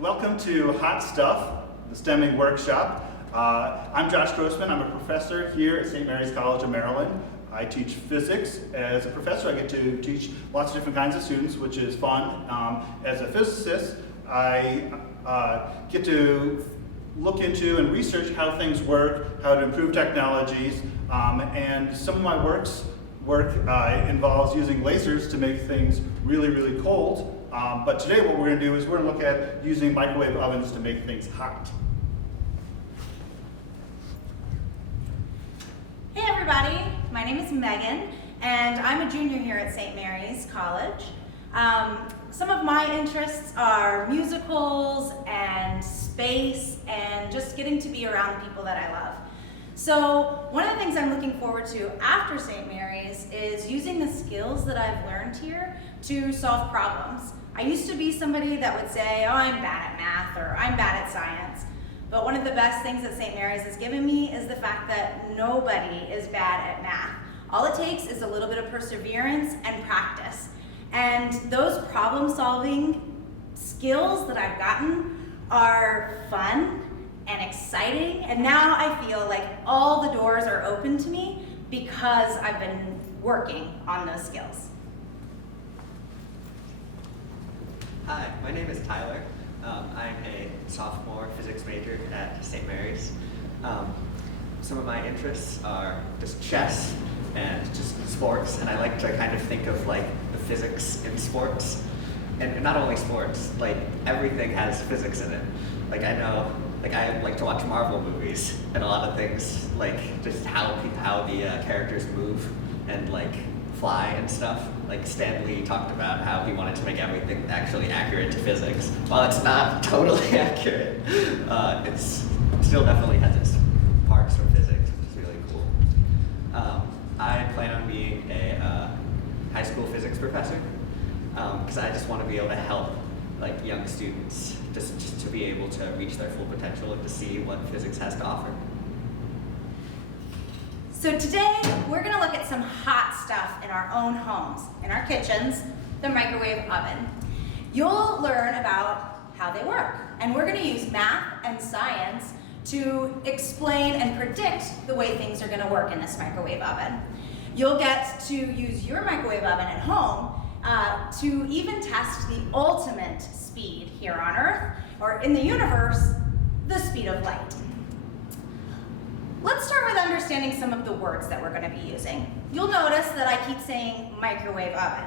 Welcome to Hot Stuff, the STEMming workshop. I'm Josh Grossman. I'm a professor here at St. Mary's College of Maryland. I teach physics. As a professor, I get to teach lots of different kinds of students, which is fun. As a physicist, I get to look into and research how things work, how to improve technologies, and some of my work involves using lasers to make things really, really cold. But today what we're going to do is we're going to look at using microwave ovens to make things hot. Hey everybody, my name is Megan and I'm a junior here at St. Mary's College. Some of my interests are musicals and space and just getting to be around the people that I love. So one of the things I'm looking forward to after St. Mary's is using the skills that I've learned here to solve problems. I used to be somebody that would say, oh, I'm bad at math or I'm bad at science. But one of the best things that St. Mary's has given me is the fact that nobody is bad at math. All it takes is a little bit of perseverance and practice. And those problem-solving skills that I've gotten are fun and exciting, and now I feel like all the doors are open to me because I've been working on those skills. Hi, my name is Tyler. I'm a sophomore physics major at St. Mary's. Some of my interests are just chess and just sports, and I like to kind of think of like the physics in sports. And not only sports, like everything has physics in it. Like I know, like I like to watch Marvel movies, and a lot of things, like just how the characters move and like fly and stuff. Like Stan Lee talked about how he wanted to make everything actually accurate to physics. While it's not totally accurate, it still definitely has its parts from physics, which is really cool. I plan on being a high school physics professor because I just want to be able to help like young students just to be able to reach their full potential and to see what physics has to offer. So today, we're gonna look at some hot stuff in our own homes, in our kitchens, the microwave oven. You'll learn about how they work, and we're gonna use math and science to explain and predict the way things are gonna work in this microwave oven. You'll get to use your microwave oven at home to even test the ultimate speed here on Earth, or in the universe, the speed of light. Let's start with understanding some of the words that we're going to be using. You'll notice that I keep saying microwave oven.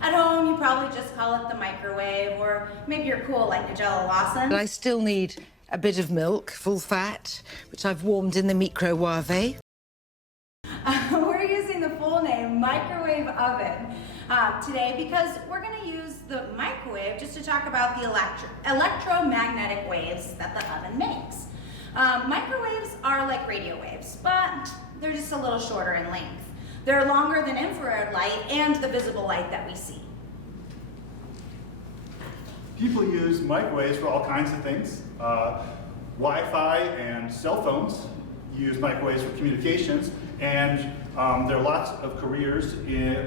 At home, you probably just call it the microwave, or maybe you're cool like Nigella Lawson. But I still need a bit of milk, full fat, which I've warmed in the microwave. We're using the full name, microwave oven, today because we're going to use the microwave just to talk about the electromagnetic waves that the oven makes. Microwaves are like radio waves, but they're just a little shorter in length. They're longer than infrared light and the visible light that we see. People use microwaves for all kinds of things. Wi-Fi and cell phones use microwaves for communications, and there are lots of careers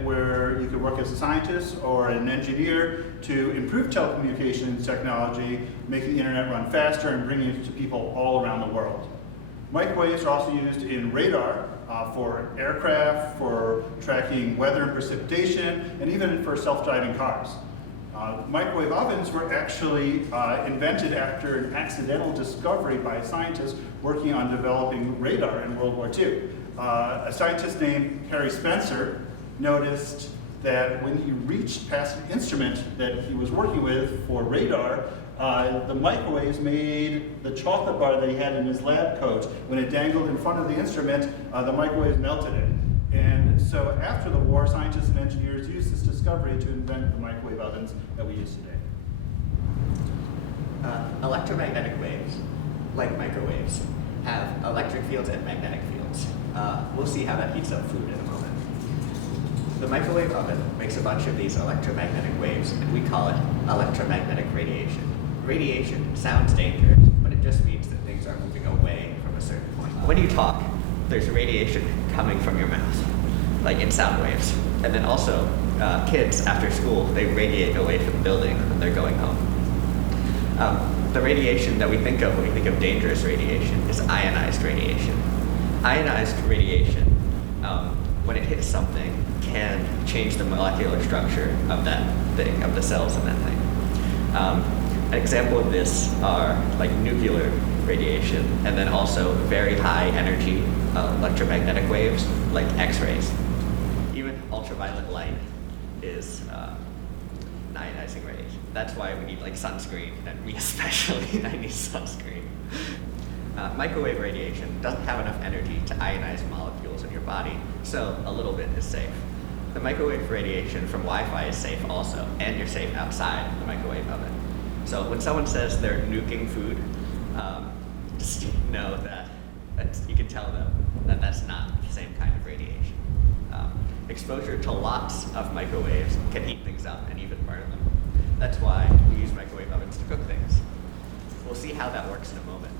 where you could work as a scientist or an engineer to improve telecommunications technology, making the internet run faster and bringing it to people all around the world. Microwaves are also used in radar for aircraft, for tracking weather and precipitation, and even for self-driving cars. Microwave ovens were actually invented after an accidental discovery by a scientist working on developing radar in World War II. A scientist named Harry Spencer noticed that when he reached past an instrument that he was working with for radar, the microwaves made the chocolate bar that he had in his lab coat. When it dangled in front of the instrument, the microwaves melted it. And so after the war, scientists and engineers used this discovery to invent the microwave ovens that we use today. Electromagnetic waves, like microwaves, have electric fields and magnetic fields. We'll see how that heats up food in a moment. The microwave oven makes a bunch of these electromagnetic waves, and we call it electromagnetic radiation. Radiation sounds dangerous, but it just means that things are moving away from a certain point. When you talk, there's radiation coming from your mouth, like in sound waves. And then also, kids after school, they radiate away from the building when they're going home. The radiation that we think of when we think of dangerous radiation is ionized radiation. Ionized radiation, when it hits something, can change the molecular structure of that thing, of the cells in that thing. An example of this are like nuclear radiation, and then also very high energy electromagnetic waves like X-rays. Even ultraviolet light is ionizing radiation. That's why we need like sunscreen, and me especially, I need sunscreen. Microwave radiation doesn't have enough energy to ionize molecules in your body, so a little bit is safe. The microwave radiation from Wi-Fi is safe also, and you're safe outside the microwave oven. So when someone says they're nuking food, just know that you can tell them that that's not the same kind of radiation. Exposure to lots of microwaves can heat things up and even burn them. That's why we use microwave ovens to cook things. We'll see how that works in a moment.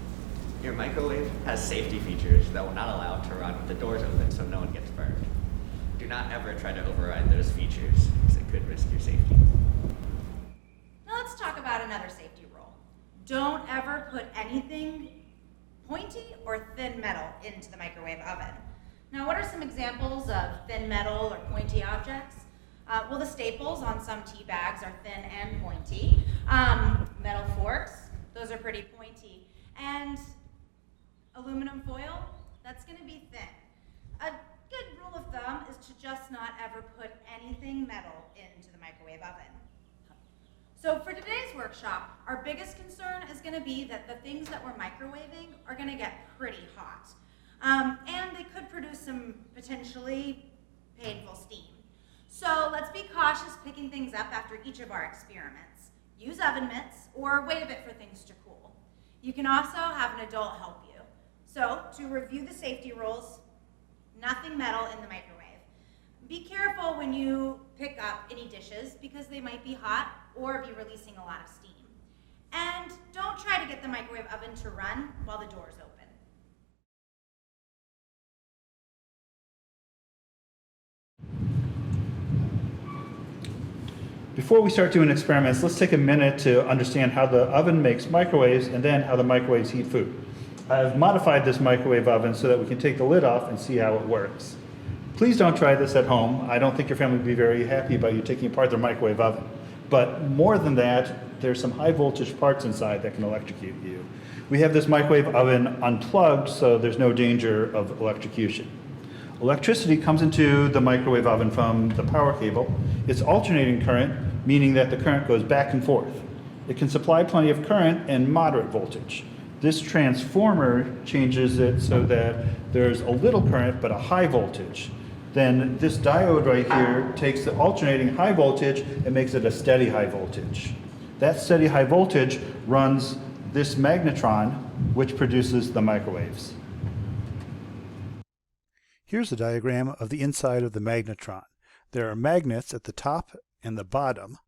Your microwave has safety features that will not allow it to run with the doors open so no one gets burned. Do not ever try to override those features because it could risk your safety. Now let's talk about another safety rule. Don't ever put anything pointy or thin metal into the microwave oven. Now, what are some examples of thin metal or pointy objects? Well, the staples on some tea bags are thin and pointy. Metal forks, those are pretty pointy. And aluminum foil, that's going to be thin. A good rule of thumb is to just not ever put anything metal into the microwave oven. So for today's workshop, our biggest concern is going to be that the things that we're microwaving are going to get pretty hot. And they could produce some potentially painful steam. So let's be cautious picking things up after each of our experiments. Use oven mitts or wait a bit for things to cool. You can also have an adult help you. So to review the safety rules, nothing metal in the microwave. Be careful when you pick up any dishes because they might be hot or be releasing a lot of steam. And don't try to get the microwave oven to run while the door is open. Before we start doing experiments, let's take a minute to understand how the oven makes microwaves and then how the microwaves heat food. I've modified this microwave oven so that we can take the lid off and see how it works. Please don't try this at home. I don't think your family would be very happy about you taking apart their microwave oven. But more than that, there's some high voltage parts inside that can electrocute you. We have this microwave oven unplugged, so there's no danger of electrocution. Electricity comes into the microwave oven from the power cable. It's alternating current, meaning that the current goes back and forth. It can supply plenty of current and moderate voltage. This transformer changes it so that there's a little current but a high voltage. Then this diode right here takes the alternating high voltage and makes it a steady high voltage. That steady high voltage runs this magnetron, which produces the microwaves. Here's a diagram of the inside of the magnetron. There are magnets at the top and the bottom.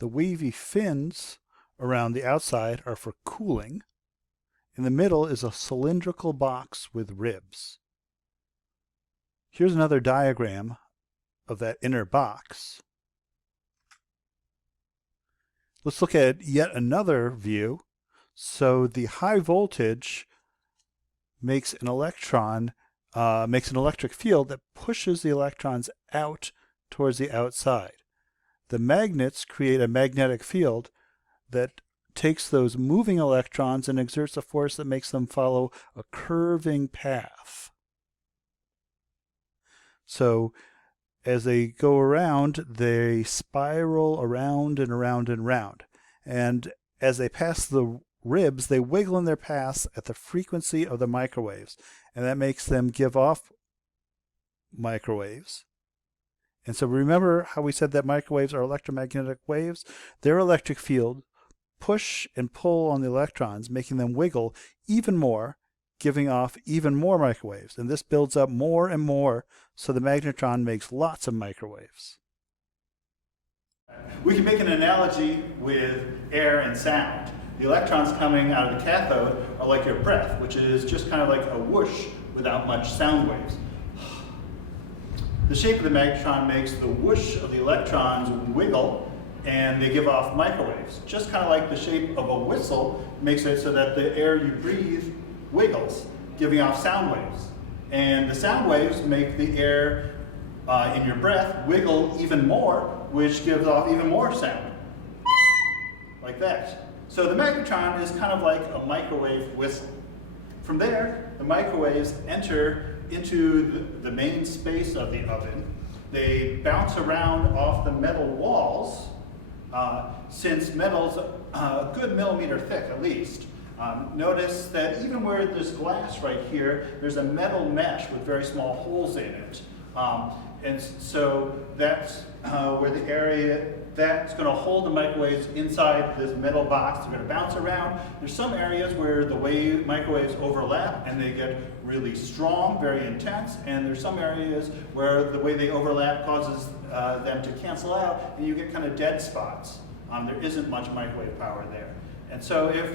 The wavy fins around the outside are for cooling. In the middle is a cylindrical box with ribs. Here's another diagram of that inner box. Let's look at yet another view. So the high voltage makes an electric field that pushes the electrons out towards the outside. The magnets create a magnetic field that takes those moving electrons and exerts a force that makes them follow a curving path. So as they go around, they spiral around and around and around. And as they pass the ribs, they wiggle in their paths at the frequency of the microwaves. And that makes them give off microwaves. And so remember how we said that microwaves are electromagnetic waves? Their electric field push and pull on the electrons, making them wiggle even more, giving off even more microwaves. And this builds up more and more, so the magnetron makes lots of microwaves. We can make an analogy with air and sound. The electrons coming out of the cathode are like your breath, which is just kind of like a whoosh without much sound waves. The shape of the magnetron makes the whoosh of the electrons wiggle, and they give off microwaves. Just kind of like the shape of a whistle makes it so that the air you breathe wiggles, giving off sound waves. And the sound waves make the air in your breath wiggle even more, which gives off even more sound, like that. So the magnetron is kind of like a microwave whistle. From there, the microwaves enter into the main space of the oven. They bounce around off the metal walls, since metal's a good millimeter thick at least. Notice that even where there's glass right here, there's a metal mesh with very small holes in it. And so that's where the area that's going to hold the microwaves inside this metal box. They're going to bounce around. There's some areas where the microwaves overlap and they get really strong, very intense, and there's some areas where the way they overlap causes them to cancel out and you get kind of dead spots. There isn't much microwave power there. And so if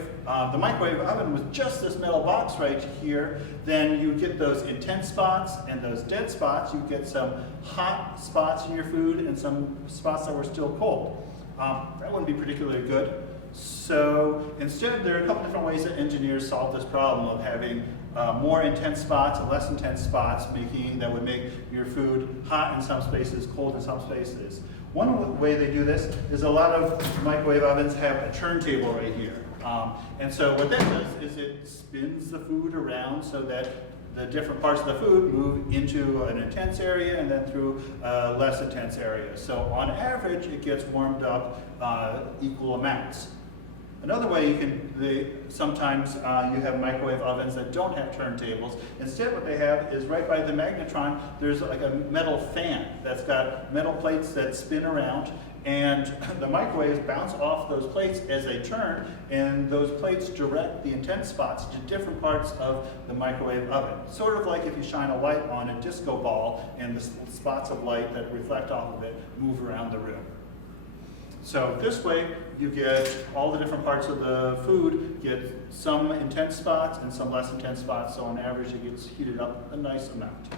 the microwave oven was just this metal box right here, then you get those intense spots and those dead spots. You get some hot spots in your food and some spots that were still cold. That wouldn't be particularly good. So instead, there are a couple different ways that engineers solve this problem of having more intense spots and less intense spots, that would make your food hot in some spaces, cold in some spaces. One way they do this is a lot of microwave ovens have a turntable right here. And so what that does is it spins the food around so that the different parts of the food move into an intense area and then through a less intense area. So on average, it gets warmed up equal amounts. Another way sometimes you have microwave ovens that don't have turntables. Instead what they have is right by the magnetron, there's like a metal fan that's got metal plates that spin around, and the microwaves bounce off those plates as they turn, and those plates direct the intense spots to different parts of the microwave oven. Sort of like if you shine a light on a disco ball and the spots of light that reflect off of it move around the room. So this way, you get all the different parts of the food, get some intense spots and some less intense spots, so on average it gets heated up a nice amount.